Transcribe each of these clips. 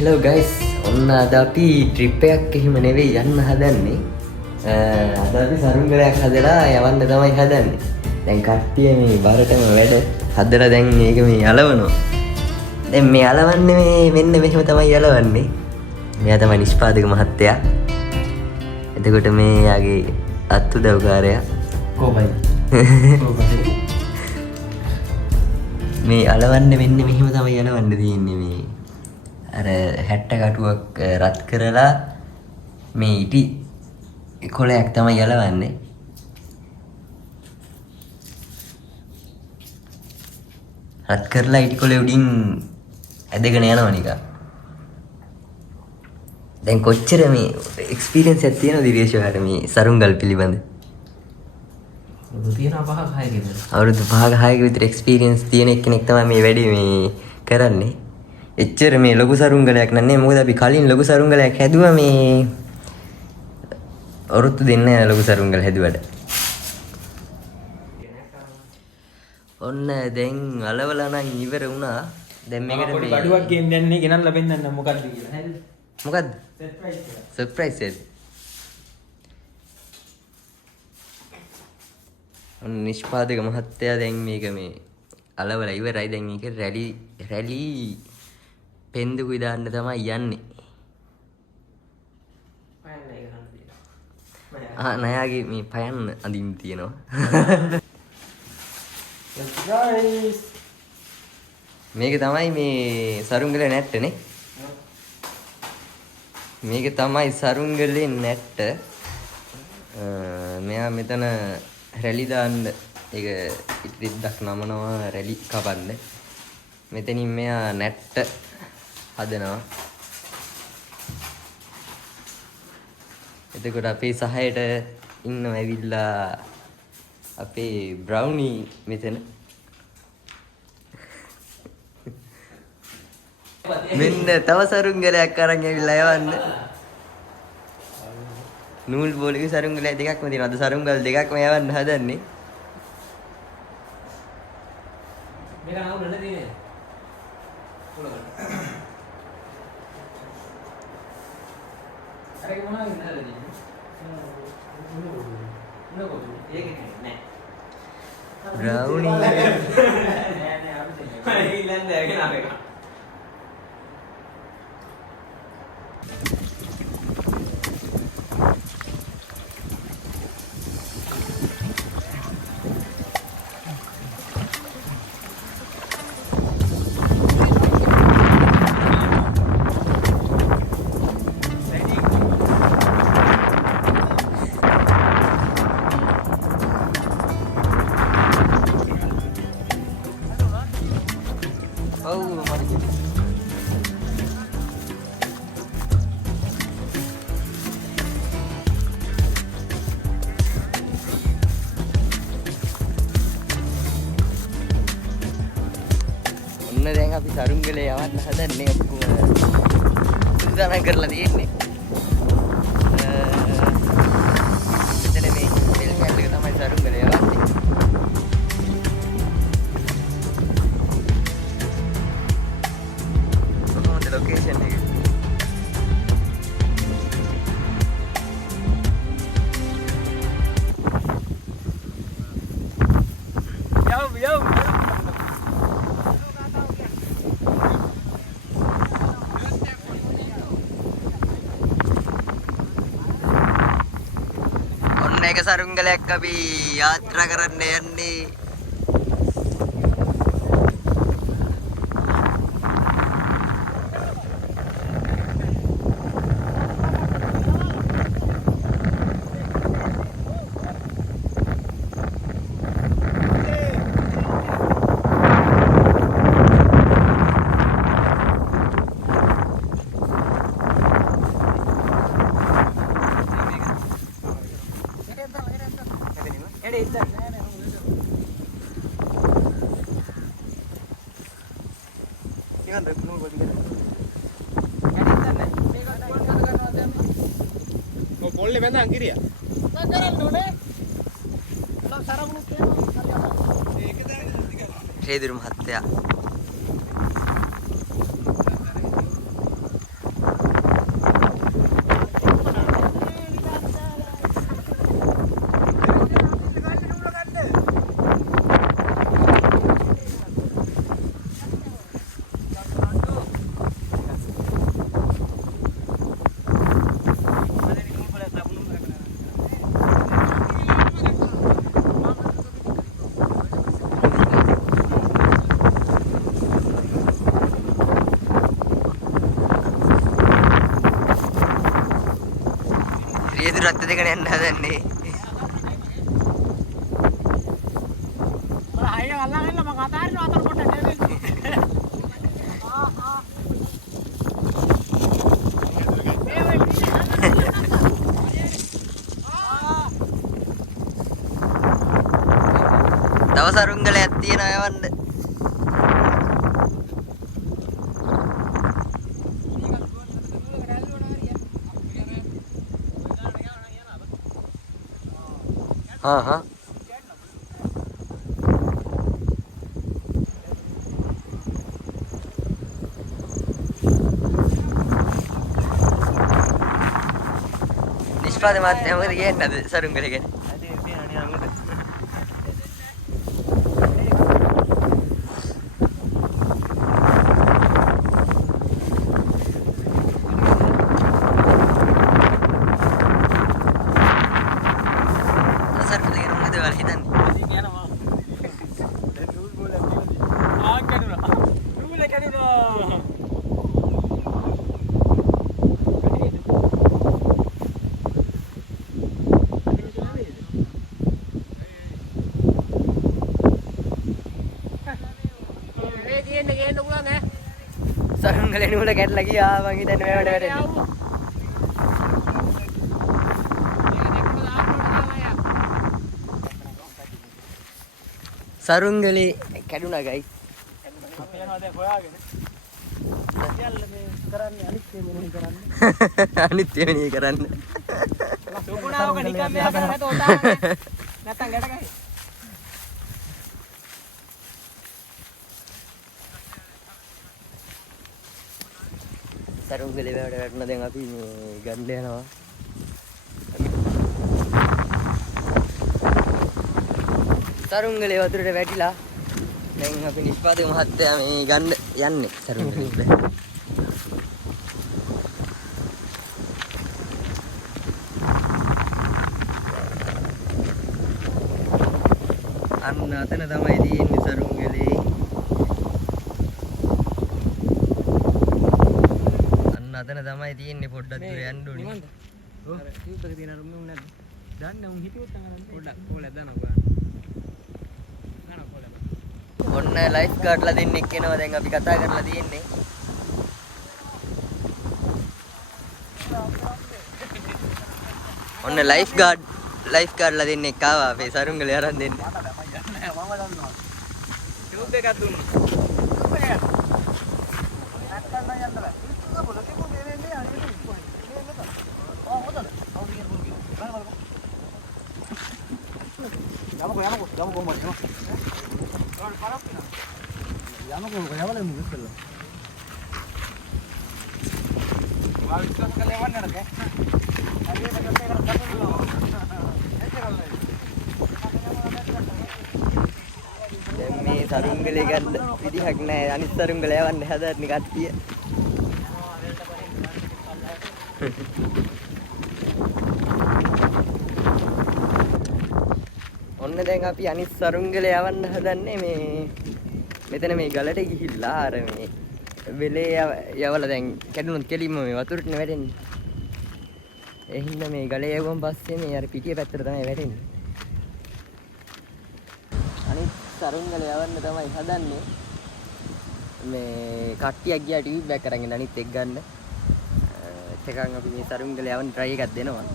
Hello guys ඔන්න අද අපි ට්‍රිප් එකක් එහෙම නෙවෙයි යන්න හදන්නේ. අද අපි සරුංගලයක් හදලා යවන්න තමයි හදන්නේ. දැන් කට්ටිය මේ බරටම වැඩ හදලා දැන් මේක මේ යලවනවා. දැන් මේ යලවන්නේ මේ මෙන්න මෙහෙම තමයි යලවන්නේ. මෙයා තමයි නිෂ්පාදක මහත්තයා. එතකොට මේ යාගේ අත්උදව්කාරයා කොහොමයි? මේ යලවන්නේ මෙන්න මෙහෙම තමයි යලවන්න තියෙන්නේ මේ. අර 60 කටුවක් රත් කරලා මේ ඉටි කොලයක් තමයි යලවන්නේ. රත් කරලා ඉටි කොලේ උඩින් ඇදගෙන යනවා නිකන්. දැන් කොච්චර මේ එක්ස්පීරියන්ස් එකක් තියෙනවද දිවේශයට මේ සරුංගල් පිළිබඳ? අවුරුදු 5ක 6ක විතර එක්ස්පීරියන්ස් තියෙන කෙනෙක් තමයි මේ වැඩි මේ කරන්නේ. එච්චර මේ ලොකු සරුංගලයක් නන්නේ. මොකද අපි කලින් ලොකු සරුංගලයක් හැදුවා මේ ඔරුත්තු දෙන්න ලොකු සරුංගල හැදුවට. ඔන්න දැන් අලවලා නම් ඉවර වුණා. දැන් මේකට පොඩි බඩුවක් ගෙන්න යන්නේ ගෙනල්ලා පෙන්නන්න මොකද්ද කියලා. හරිද? මොකද්ද? සර්ප්‍රයිස් එක. සර්ප්‍රයිස් එක. ඔන්න නිෂ්පාදක මහත්තයා දැන් මේක මේ අලවලා ඉවරයි. දැන් මේක රැලි පෙන්දුකුයි දාන්න තමයි යන්නේ. නයාගේ මේ පයන්න අඳින් තියෙනවා. මේක තමයි මේ සරුංගලේ නැට්ටනේ. මේක තමයි සරුංගලේ නැට්ට. මෙයා මෙතන රැලි දාන්න ඒක ඉතිරිද්දක් නමනවා රැලි කපන්න. මෙතනින් මෙයා නැට්ට හදනවා. එතකොට අපේ සහයට ඉන්නව ඇවිල්ලා අපේ බ්‍රවුනි මෙතන. මෙන්න තව සරුංගලයක් අරන් ඇවිල්ලා යවන්න. නූල් බෝලක සරුංගල දෙකක්ම තියෙනවා. අද සරුංගල් දෙකක්ම යවන්න හදන්නේ. මේක නවුල නැති නේ. අරගෙන මොනවද නේද දෙන්නේ? නෝ ඒක නෑ. බ්‍රවුනි නෑ අපි දෙන්නේ. ඉල්ලන්නේ අරගෙන ආවෙක. ඔන්න දැන් අපි සරුංගලේ යවන්න හදන්නේ. ඔක්කොම සූදානම් කරලා තියෙන්නේ. මෙතන මේ බෙල් කැල් එක තමයි සරුංගලේ යවන්නේ. කොහොමද ලොකේෂන් එක? යව් එක සරුංගලයක් අපි යාත්‍රා කරන්න යන්නේ. පොල්ලේ බඳන් කිරියා. මම කරන්න ඕනේ. ලක් සරමුණු කියනවා. ඒක දාගෙන ඉතින්. ශ්‍රීදුරු මහත්තයා රියදුරත් දෙකන යන්න හදන්නේ. මම හයිය අල්ලගෙන මම අතාරිනවා අතර පොඩ්ඩක් දෙන්න. තව සරුංගලයක් තියෙනවා යවන්න. हाँ නිෂ්පාද මාත්‍ය මොකද කියන්නේ සරුංගල ගැන? සරුංගල නුඹල කැටලා ගියා මං හිතන්නේ මේවට වැටෙන්නේ. සරුංගලේ කැඩුනා ගයි. අපි යනවා දැන් හොයාගෙන. සියල්ල මේ කරන්නේ අනිත් මෙනෙහි කරන්නේ. අනිත් මෙනෙහි කරන්න. සුකුණාවක නිකන් මෙයා කරන්නේ නැත ඔතාවනේ. නැත්තම් ගැට ගහයි. සරුංගලේ වලට වැටුණා දැන් අපි මේ ගන්න යනවා. සරුංගලේ වතුරට වැටිලා දැන් අපි නිෂ්පාදක මහත්තයා මේ ගන්න යන්නේ සරුංගලේ. අන්න අතන තමයි තියෙන්නේ සරුංගලේ. අතන තමයි තියෙන්නේ පොඩ්ඩක් දුර යන්න ඕනේ. ඔව්. ටියුබ් එක තියෙන රුම් එක නැද්ද? දන්නේ උන් හිතුවත් අහන්න පොඩ්ඩක් කොහොලක් දානවා. ඔන්න ලයිෆ් ගාඩ්ලා දෙන්නෙක් එනවා දැන් අපි කතා කරලා තියෙන්නේ. ඔන්න ලයිෆ් ගාඩ්ලා දෙන්නෙක් ආවා අපේ සරුංගලේ අරන් දෙන්න. මම දන්නවා. ටියුබ් එකක් දුන්නා. යමු කොහමද යමු. යවලෙ මුගස් කළා. වා විශ්වාස කළේ වන්නද ඈ? හරියට කටේ කරලා දැන් මේ සරුංගලේ ගන්න විදිහක් නැහැ. අනිත් සරුංගල යවන්න හදන්නේ කට්ටිය. ඔන්න දැන් අපි අනිත් සරුංගල යවන්න හදන්නේ මේ මෙතන මේ ගලට ගිහිල්ලා අර මේ වෙලේ යවලා දැන් කැඩුනොත් කෙලින්ම මේ වතුරට නේ වැටෙන්නේ. ඒ හින්දා මේ ගලේ යවුවම පස්සේ මේ අර පිටිය පැත්තට තමයි වැටෙන්නේ. අනිත් සරුංගල යවන්න තමයි හදන්නේ. මේ කට්ටියක් ගියා ටියුබ් එකක් අරගෙන අනිත් එක ගන්න. එතකන් අපි මේ සරුංගල යවන්න try එකක් දෙනවා.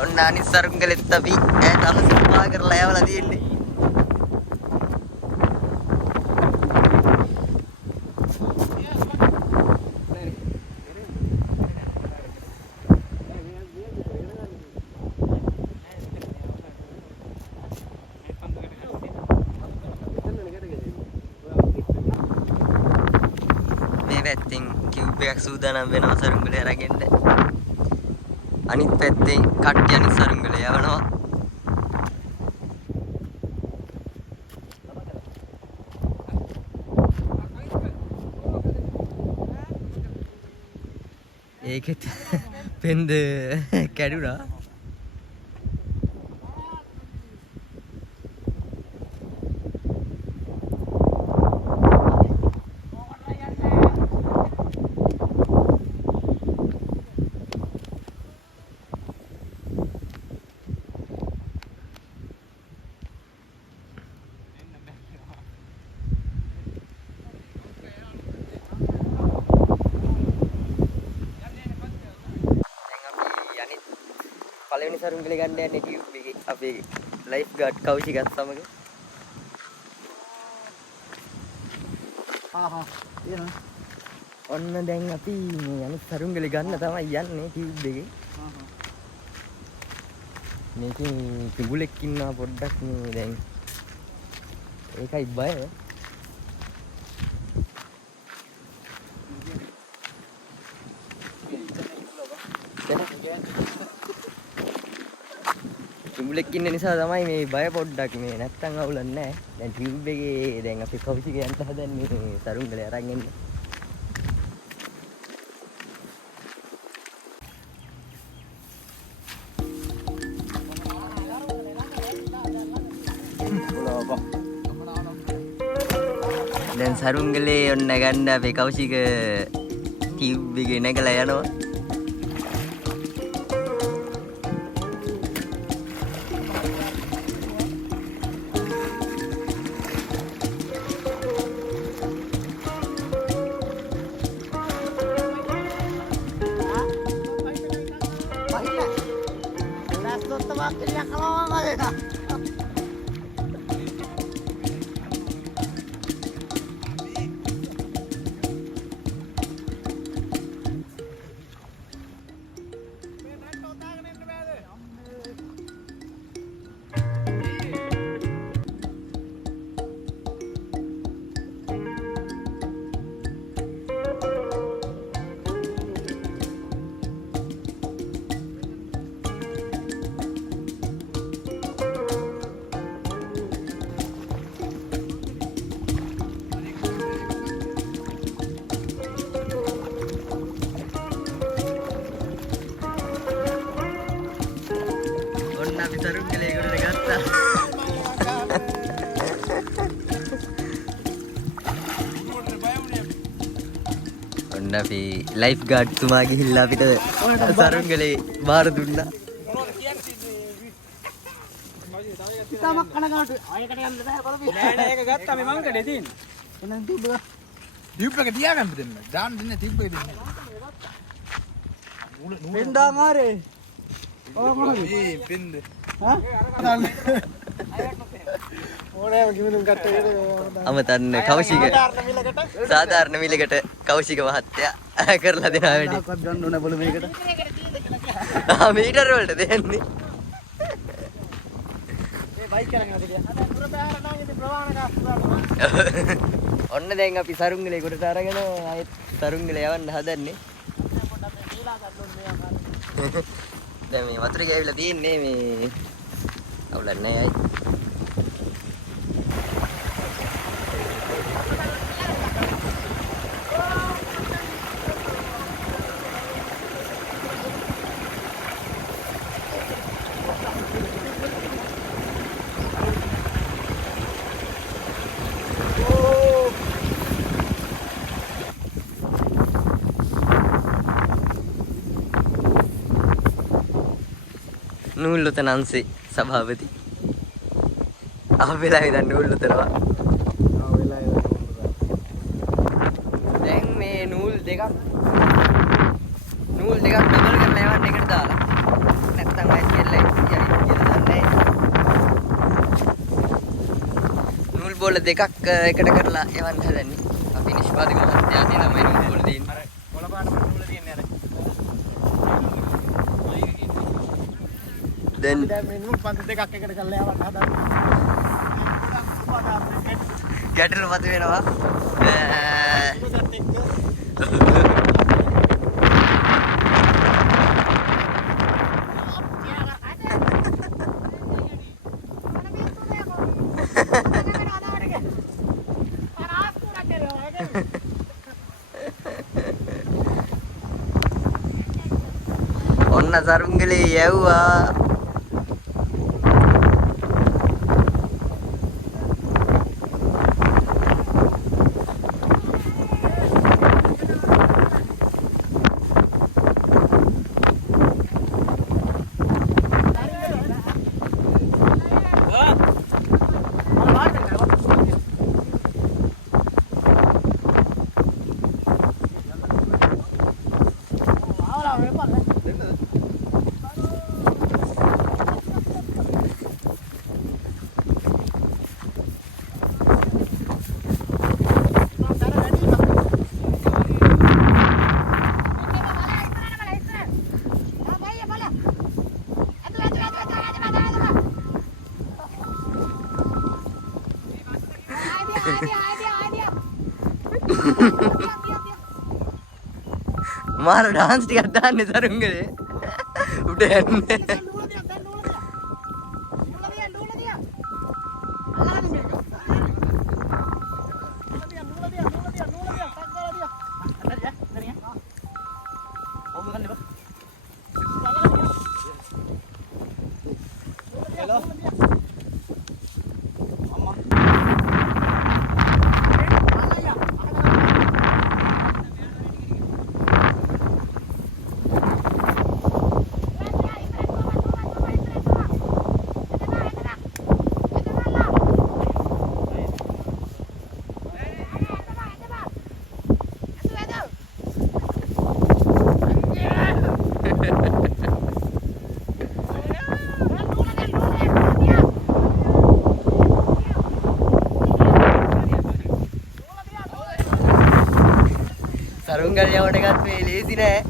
ඔන්න අනිත් සරුංගලෙත් අපි ඈත අහසින් පා කරලා යවලා තියෙන්නේ. මේ පැත්තෙන් කිව්බ් එකක් සූදානම් වෙනවා සරුංගලේ අරගෙන. අනිත් පැත්තෙන් කට්ටිය අනිත් සරුංගලේ යවනවා. ඒකෙත් පෙන්ද කැඩුනා. පළවෙනි සරුංගලේ ගන්න යන්නේ ටියුබ් එකේ අපේ ලයිෆ් ගාඩ් කෞශිකත් සමග. ඔන්න දැන් අපි මේ අනිත් සරුංගලේ ගන්න තමයි යන්නේ ටියුබ් එකේ. මේකේ කිඹුලෙක් ඉන්නවා පොඩ්ඩක් මේ දැන්. ඒකයි බය. කිඹුලෙක් ඉන්න නිසා තමයි මේ බය පොඩ්ඩක් මේ නැත්තම් අවුලක් නැහැ. දැන් ටියුබ් එකේ දැන් අපි කෞශික යන්න හදන්නේ සරුංගලේ අරන් එන්න. දැන් සරුංගලේ ඔන්න ගන්න අපේ කෞශික ටියුබ් එකේ නැගලා යනවා. අපි සරුංගලේ ගොඩට ගත්තා. ඔන්න අපි ලයිෆ් ගාඩ් තුමා ගිහිල්ලා අපිට සරුංගලේ බාර දුන්නා. ඉතාලම කනගාටු. ආයෙකට යන්න බෑ බලපිය. නෑ නෑ ඒක ගත්තා මේ මංකඩේ තියෙන්නේ. එහෙනම් ටියුබ් එක තියාගන්න දෙන්න. දාන්න දෙන්න ටියුබ් එක දෙන්න. වෙන්දා මාරේ. ඔය මොනවද? මේ පින්ද. හා? ඕනෑම කිමිනුම් කට්ටේ අමතන්න කෞශික සාධාරණ මිලකට කෞශික මහත්තයා කරලා දෙනවා වැඩි. තාක්වත් ගන්න ඕන බල මේකට. මීටර වලට දෙන්නේ. මේ බයික් කරන් යනවා කියලා. අද පුර බෑර නම් ඉතින් ප්‍රවාහන ගාස්තු. ඔන්න දැන් අපි සරුංගලේ ගොඩට අරගෙන ආයෙත් සරුංගලේ යවන්න හදන්නේ. දැන් මේ වතුර ගෑවිලා තියෙන්නේ මේ අවුලක් නැහැ අය. නූල්ලුතන අංශේ සභාපති ආවෙලා ඉඳන් නූල්ලුතනවා. දැන් මේ නූල් දෙකක් ඩබල් කරලා යවන්න එකට දාලා නැත්තම් අය කියලා කියලා දන්නේ. නූල් බෝල දෙකක් එකට කරලා යවන්න හදන්නේ. අපි නිෂ්පාදක මහත්තයා තමයි නූල් බෝල දෙන්නේ. කොළ පාට නූල් දෙන්නේ අර. දැන් මේ නූල් පන්ති දෙකක් එකට කරලා යවන්න හදන්නේ. ගැටලු මත වෙනවා. ඔන්න සරුංගලේ යවුවා. මාර ඩාන්ස් ටිකක් දාන්නේ සරුංගලේ උඩ යන්නේ සරුංගල් යවට ගත් මේ ලේසි නෑ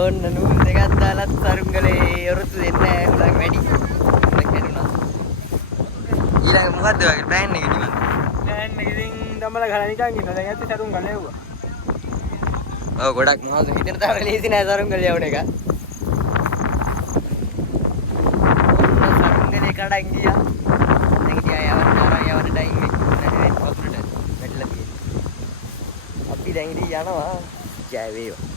ඔන්න නූල් දෙකක් දාලත් සරුංගලේ යොරතු දෙන්නේ නැහැ උලන් වැඩි. උලන් කැඩුනා. ඊළඟ මොකද්ද වගේ ප්ලෑන් එක නිකන්? ප්ලෑන් එක ඉතින් දම්බල ගහලා නිකන් ඉන්න. දැන් ඇත්තට සරුංගල නෙව්වා. ඔව් ගොඩක් මොකද හිතට තාම ලේසි නෑ සරුංගල යවන එක. සරුංගලේ කඩන් ගියා. දැන් ගියා යවන්න ටයිම් එක නැහැ වතුරට වැටලා තියෙන්නේ. අපි දැන් ඉතින් යනවා. ජය වේවා.